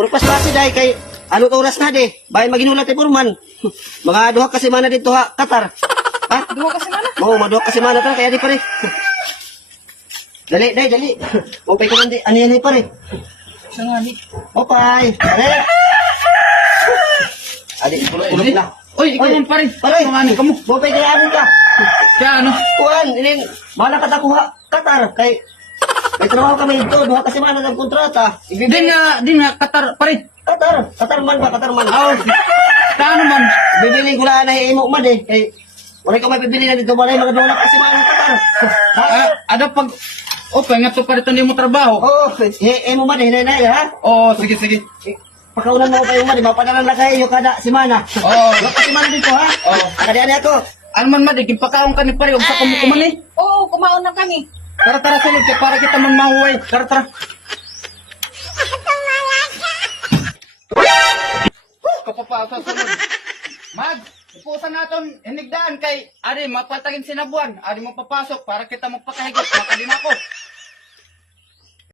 Purpas base dahil kay anong oras na di. Bayan maginulat ti Purman. Mga duha kasi mana dito ha, Qatar. Ha? Duha kasi mana? Oo, maduha kasi mana ka, kaya di pare. Dali, dali. Upay ko nandi, ano yan pare? Sa nga ni. Opay, dali. Adi, ulog na. Uy, ikaw man pare. Pare, Pangalan ka mo. Upay kaya ka. Kaya ano? Kuhan, inin, bahala ka takuha, Qatar, kay may trabaho kami dito, duha kasi mana ng kontrata. Din nga, Qatar pare. Qatar man ba, Qatar man. Oh, paano man? Bibili ko lang na imo man eh. Kay wala ka may bibili na dito, wala yung mga dola kasi mga Qatar. Ha? Ada pag... Oh, nga to pare hindi mo trabaho. Oo, imo man eh, hinay ha? Oh, sige. Pakaunan mo pa yung man, mapadalan na kayo kada simana. Oo. Wala ka simana dito ha? Oo. Akadiani ako. Ano man madiging pakaon ka ni pare, huwag sa kumukuman eh. Oo, kumaon na kami. Tara sulod kay para kita man mahuway. Tara. Kapapasa sulod. Upusan naton hinigdaan kay ari mapatagin sinabuan. Ari mo papasok para kita magpakahigot. Makadin ako.